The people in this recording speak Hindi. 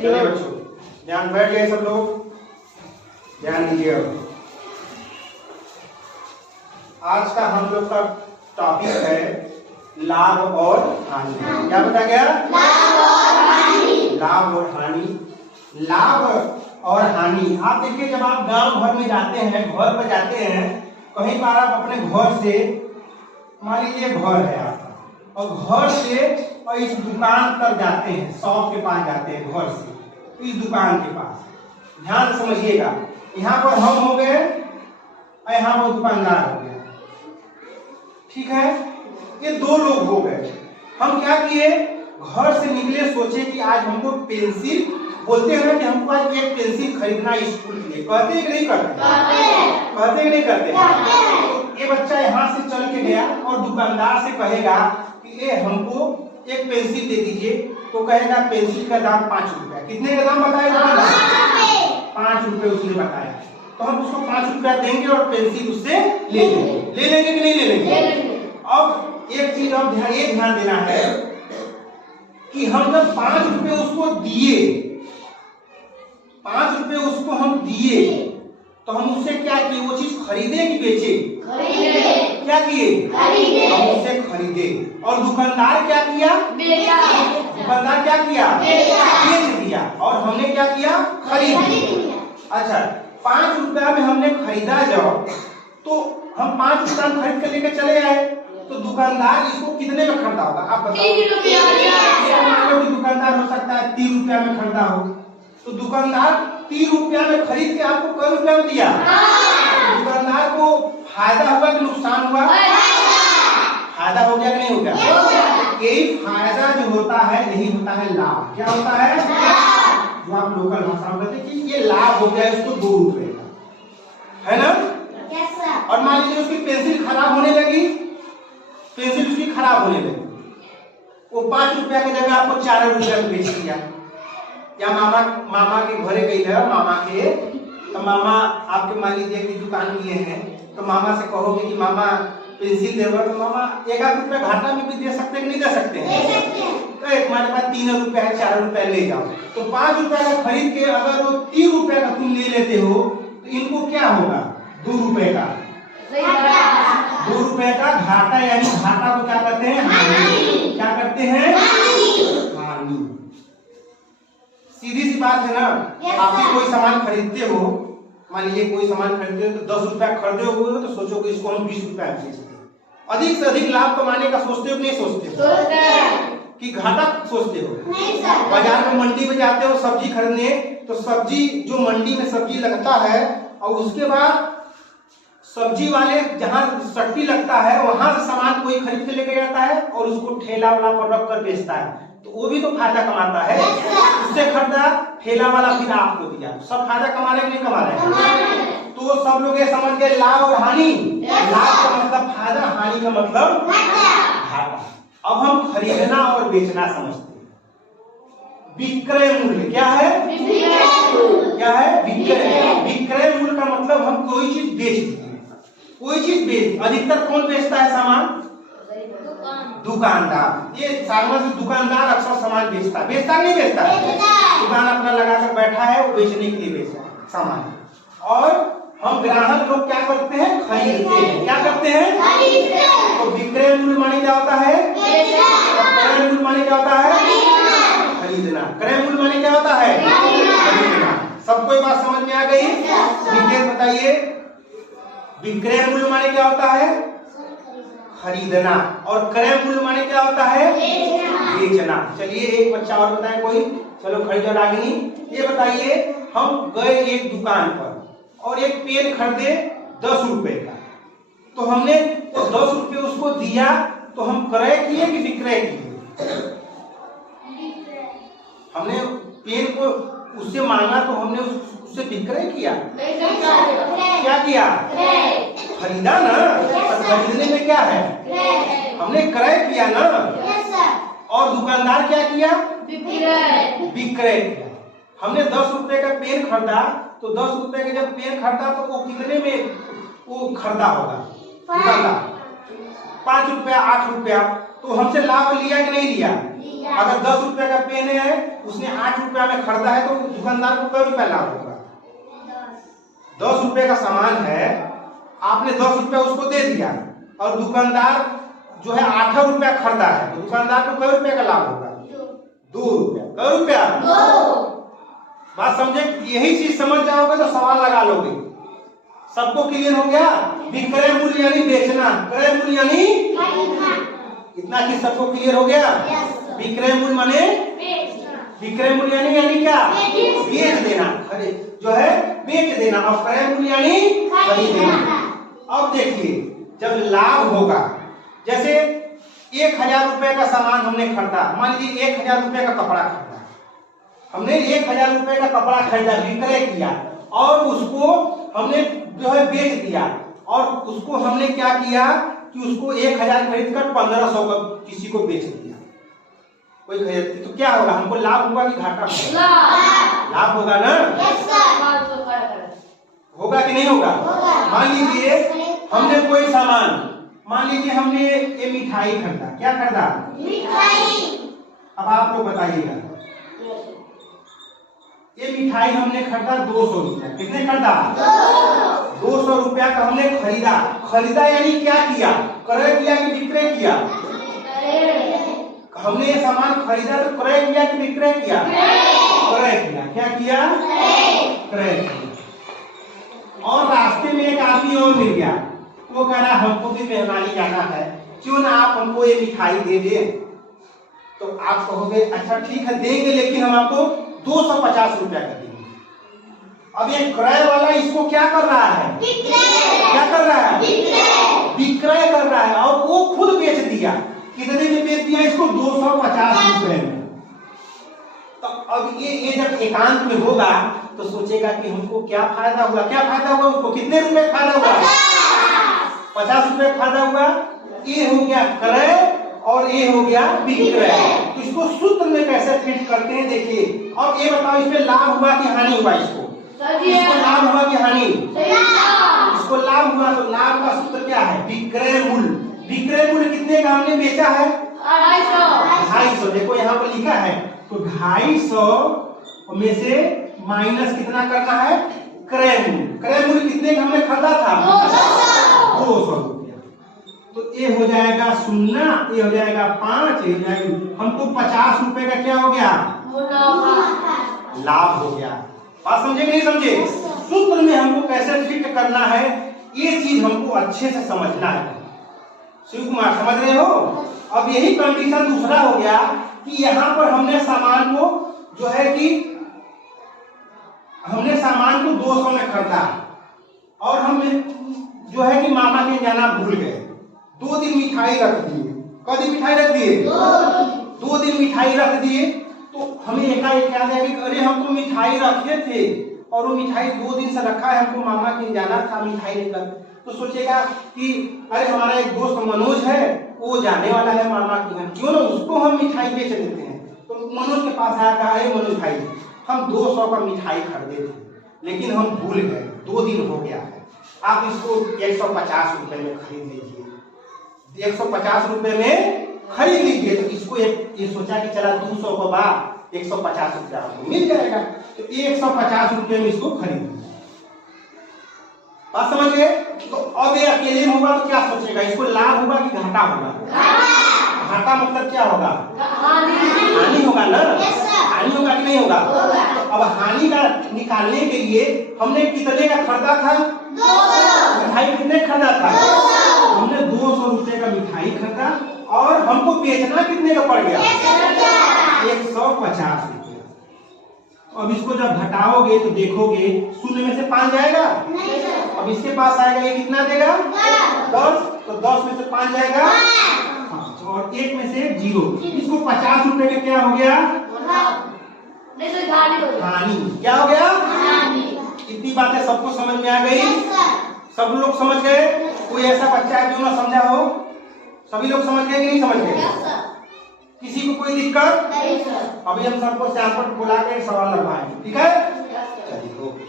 चलिए बच्चों, ध्यान बैठ गए सब लोग, ध्यान दीजिए। आज का हम लोग का टॉपिक है लाभ और हानि। क्या बताया गया? लाभ और हानि। लाभ और हानि, आप देखिए जब आप गांव भर में जाते हैं, घर पर जाते हैं, कहीं पर आप अपने घर से, मान लीजिए घर है आपका, और घर से और इस दुकान तक जाते हैं, शॉप के पास जाते हैं, घर से इस दुकान के पास। ध्यान समझिएगा, यहाँ पर हम हो गए और यहाँ पर दुकानदार हो गया, ठीक है? ये दो लोग हो गए। हम क्या किए, घर से निकले, सोचे कि आज हमको पेंसिल, बोलते हैं कि हमको आज एक पेंसिल खरीदना स्कूल के लिए, कहते हैं कि नहीं करते? कहते हैं कि नहीं करते? तो ये बच्चा यहाँ से चल के गया और दुकानदार से कहेगा कि ये हमको एक पेंसिल दे दीजिए, तो कहेगा पेंसिल का दाम 5 रुपया। कितने का दाम बताया? 5 रुपये उसने बताया। तो हम उसको 5 रुपया देंगे और पेंसिल उससे ले लेंगे। ले लेंगे कि नहीं ले लेंगे? अब एक चीज और ध्यान देना है कि हम जब 5 रुपये उसको दिए, 5 रुपये उसको हम दिए, तो हम उससे क्या किए? वो चीज खरीदे कि बेचे? क्या किए? हम उससे खरीदे। और दुकानदार क्या किया? दुकानदार क्या किया? बेच दिया। और हमने क्या किया? खरीद दिया। अच्छा, 5 रुपया में हमने खरीदा जब, तो हम 5 रुपया में खरीद कर लेकर चले आए, तो दुकानदार इसको कितने में खरीदा होगा? आप बताओ। 3 रुपया। दुकानदार हो सकता है 3 रुपया में खरीदा हो, तो दुकानदार 3 रुपया में खरीद के आपको कई रुपया में दिया? दुकानदार को फायदा हुआ कि नुकसान हुआ? फायदा हो गया कि नहीं हो गया? यही फायदा जो होता है, यही होता है लाभ। क्या होता है? जो आप लोकल भाषा में कहते हैं कि ये लाभ हो गया इसको 2 रुपए का, है ना? और मान लीजिए उसकी पेंसिल खराब होने लगी, पेंसिल उसकी खराब होने लगी, वो 5 रुपया की जगह आपको 4 रुपया में बेच दिया। या मामा के घरे गई है, मामा के, तो मामा आपके मान लीजिए कि दुकान किए हैं, तो मामा से कहोगे कि मामा पेंसिल देगा, तो मामा 1 रुपया घाटा में भी दे सकते हैं कि नहीं दे सकते हैं? तो एक हमारे पास 3 रुपया है, 4 रुपया ले जाओ। तो 5 रुपया का खरीद के अगर वो 3 रुपया का तुम ले लेते हो, तो इनको क्या होगा? 2 रुपए का, 2 रुपए का घाटा। यानी घाटा को क्या कहते हैं? हानि। क्या करते हैं? हानि। सीधी सी बात है ना। आप कोई सामान खरीदते हो, मान लीजिए कोई सामान खरीदते हो, तो 10 रुपया खरीदे हुए, तो सोचोगे इसको हम 20 रुपया बेचते हैं। अधिक से अधिक लाभ कमाने का सोचते हो कि नहीं सोचते? कि घाटा सोचते हो? बाजार में, मंडी में जाते हो सब्जी खरीदने, तो सब्जी जो मंडी में सब्जी लगता है, और उसके बाद सब्जी वाले जहाँ सट्टी लगता है वहां से सामान कोई खरीद के लेके जाता है और उसको ठेला वाला पर रख कर बेचता है, तो वो भी तो फायदा कमाता है। उससे खरीदा, ठेला वाला फिर आपको दिया, सब फायदा कमा रहे कि नहीं कमा रहे? तो सब लोग ये समझ गए लाभ और हानि। लाभ का मतलब फायदा, हानि का मतलब घाटा। अब हम खरीदना और बेचना समझते हैं। विक्रय मूल्य क्या है? क्या है? विक्रय। विक्रय मूल्य का मतलब हम कोई चीज बेच देते हैं, कोई चीज बेच। अधिकतर कौन बेचता है सामान? दुकानदार। ये सामान्य दुकानदार अक्सर सामान बेचता है, बेचता नहीं बेचता? दुकान अपना लगाकर बैठा है, वो बेचने के लिए बेचता है सामान। और हम ग्राहक लोग क्या करते हैं? खरीदते हैं। क्या करते हैं? तो विक्रय मूल्य माने क्या होता है? क्रय मूल्य माने क्या होता है? खरीदना। क्रय मूल्य माने क्या होता है? खरीदना। सबको ये बात समझ में आ गई? डिटेल बताइए। विक्रय मूल्य माने क्या होता है? खरीदना। और क्रय मूल्य माने क्या होता है? बेचना। चलिए एक बच्चा और बताए कोई। चलो खरीदो रागिनी, ये बताइए, हम गए एक दुकान पर और एक पेन खरीदे 10 रुपए का, तो हमने तो 10 रुपए उसको दिया, तो हम क्रय किए कि विक्रय किए? हमने पेन को उससे मांगा, तो हमने उससे विक्रय किया। क्या किया? खरीदा ना। पर खरीदने में क्या है? हमने क्रय किया ना। और दुकानदार क्या किया? विक्रय किया। हमने 10 रुपए का पेन खरीदा, तो 10 रुपए का जब पेन खरीदा, तो वो कितने में वो खरीदा होगा? दुकानदार 5 रुपया, 8 रुपया। तो हमसे लाभ लिया कि नहीं लिया? अगर 10 रुपए का पेन है, उसने 8 रुपया में खरीदा है, तो दुकानदार को कितना रुपया लाभ होगा? 10 रुपए का सामान है, आपने 10 रुपया उसको दे दिया और दुकानदार जो है 8 रुपया खरीदा है, तो दुकानदार को कितना रुपया का लाभ होगा? 2 रुपया। कितना रुपया? बात समझे? यही चीज समझ जाओगे तो सवाल लगा लोगे। सबको क्लियर हो गया? विक्रय मूल्य यानी बेचना, क्रय मूल्य यानी इतना चीज सबको क्लियर हो गया? विक्रय मूल्य माने विक्रय मूल्य यानी क्या? बेच देना, जो है बेच देना, और क्रय मूल्य यानी खरीद देना। अब देखिए, जब लाभ होगा, जैसे 1000 रुपए का सामान हमने खरीदा, मान लीजिए 1000 रुपए का कपड़ा खरीदा, हमने 1000 रुपए का कपड़ा खरीदा, विक्रय किया, और उसको हमने जो है बेच दिया, और उसको हमने क्या किया कि उसको 1000 खरीद कर 1500 का किसी को बेच दिया, कोई खरीद, तो क्या होगा? हमको लाभ होगा कि घाटा होगा? लाभ होगा ना? होगा कि नहीं होगा? मान लीजिए हमने कोई सामान, मान लीजिए हमने ये मिठाई खरीदा, क्या खरीदा? मिठाई। अब आप लोग बताइएगा, ये मिठाई हमने खरीदा 200 रुपया। कितने खरीदा? 200 रुपया का हमने खरीदा। खरीदा यानी क्या किया? क्रय किया कि विक्रय किया? हमने ये सामान खरीदा तो क्रय किया कि विक्रय किया? क्रय किया। क्या किया? क्रय किया। और रास्ते में एक आदमी और मिल गया, वो कह रहा हमको भी मेहमानी जाना है, क्यों ना आप हमको ये मिठाई दे दें? तो आप कहोगे अच्छा ठीक है देंगे, लेकिन हम आपको 250 रुपया का देंगे। अब ये क्रय वाला इसको क्या कर रहा है? क्या कर रहा है? विक्रय कर रहा है, और वो खुद बेच दिया। कितने में बेच दिया इसको? 250 रुपए में। तो अब ये जब एकांत में होगा तो सोचेगा कि हमको क्या फायदा हुआ? क्या फायदा हुआ उसको? कितने रुपए फायदा हुआ? 50 रुपए फायदा हुआ। ये हो गया क्रय और ये हो गया विक्रय। तो इसको सूत्र में कैसे फिट करते हैं देखिए। अब ये बताओ, इसमें लाभ हुआ कि हानि हुआ? इसको लाभ हुआ कि हानि? इसको लाभ हुआ, तो लाभ का सूत्र क्या है? विक्रय मूल्य। विक्रय मूल्य कितने का हमने बेचा है? 250। देखो यहाँ पर लिखा है, तो 250 में से माइनस कितना करना है? क्रय मूल्य। क्रय मूल्य कितने का हमने खरीदा था? 200 रुपया। तो ये हो जाएगा 0, ये हो जाएगा 5, ये हो जाएगा, हमको 50 रुपए का क्या हो गया? लाभ हो गया। बात समझे कि नहीं समझे? सूत्र में हमको कैसे फिट करना है, ये चीज हमको अच्छे से समझना है। शिव कुमार समझ रहे हो? अब यही कंडीशन दूसरा हो गया कि यहाँ पर हमने सामान को जो है कि हमने सामान को 200 में खरीदा, और हम जो है कि मामा के जाना भूल गए। 2 दिन मिठाई रख दिए। कब दिन मिठाई रख दिए? 2 दिन मिठाई रख दिए। तो हमें एकाएक याद है कि अरे हम तो मिठाई रखे थे, और वो मिठाई 2 दिन से रखा है, हमको मामा के जाना था मिठाई लेकर। तो सोचेगा कि अरे हमारा एक दोस्त मनोज है, वो जाने वाला है मामा के यहाँ, क्यों ना उसको हम मिठाई बेच देते हैं। तो मनोज के पास आया, कहा अरे मनोज भाई हम 200 का मिठाई खरीदे थे, लेकिन हम भूल गए, 2 दिन हो गया है, आप इसको 150 रुपए में खरीद लीजिए। 150 रुपए में खरीद लीजिए। तो इसको ये सोचा कि चला 200 को बाद 150 रुपया आपको मिल जाएगा, तो 150 रुपए में इसको खरीद लीजिए। बात समझ गए? तो अब ये अकेले में होगा तो क्या सोचेगा? इसको लाभ होगा कि घाटा होगा? घाटा मतलब क्या होगा? हानि होगा ना? हानि होगा कि नहीं होगा? तो अब हानि का निकालने के लिए हमने कितने का खरीदा था? मिठाई कितने खरीदा था? हमने 200 रुपए का मिठाई खरीदा, और हमको बेचना कितने का पड़ गया? 150 रुपया। अब इसको जब घटाओगे तो देखोगे 0 में से 5 जाएगा। अब इसके पास आएगा, ये कितना देगा? 10। तो 10 में से 5 जाएगा 5, और 1 में से 0। इसको 50 रुपए का क्या हो गया? हानि। क्या हो गया? इतनी बातें सबको समझ में आ गई? सब लोग समझ गए? कोई ऐसा बच्चा है जो ना समझा हो? सभी लोग समझ गए कि नहीं समझ गए? किसी को कोई दिक्कत? अभी हम सबको सैंपल बुला के सवाल लगवाएंगे, ठीक है? चलिए ओके।